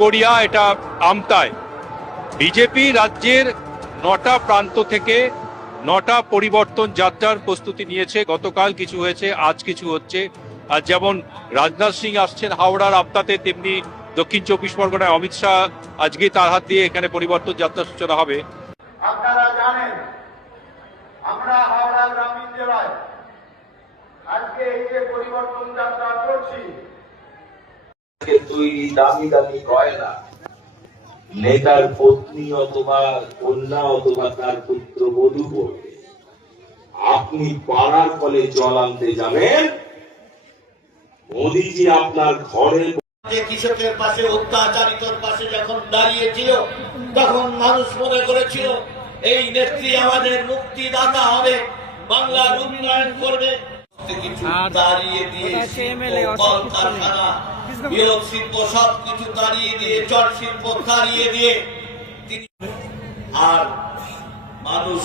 গড়িয়া, এটা আমতায়। বিজেপি রাজ্যের 9টা প্রান্ত থেকে 9টা পরিবর্তন যাত্রার প্রস্তুতি নিয়েছে। গতকাল কিছু হয়েছে, আজ কিছু হচ্ছে। আর যেমন রাজনাথ সিং আসছেন হাওড়ার আমতাতে, তেমনি দক্ষিণ 24 পরগনায় অমিত শাহ আজকে তার হাত দিয়ে এখানে পরিবর্তন যাত্রার সূচনা হবে। আপনারা জানেন আমরা হাওড়া গ্রামীণ জেলায় আজকে এই যে পরিবর্তন যাত্রা করছি, তৈরি দামি দামি গয়না নেতার পত্নী অথবা কন্যা অথবা তার পুত্র বধূ পড়বে। আপনি পাড়ার কলে জল আনতে যাবেন, মোদিজি আপনার ঘরে কৃষকের পাশে, অত্যাচারিতর পাশে যখন দাঁড়িয়েছিল, তখন মানুষ মনে করেছিল এই নেত্রী আমাদের মুক্তিদাতা হবে, বাংলার উন্নয়ন করবে। কিছু দাঁড়িয়ে দিয়ে কলকারখানা, বৃহৎ শিল্প সবকিছু দাঁড়িয়ে দিয়ে, চট শিল্প দাঁড়িয়ে দিয়ে, আর মানুষ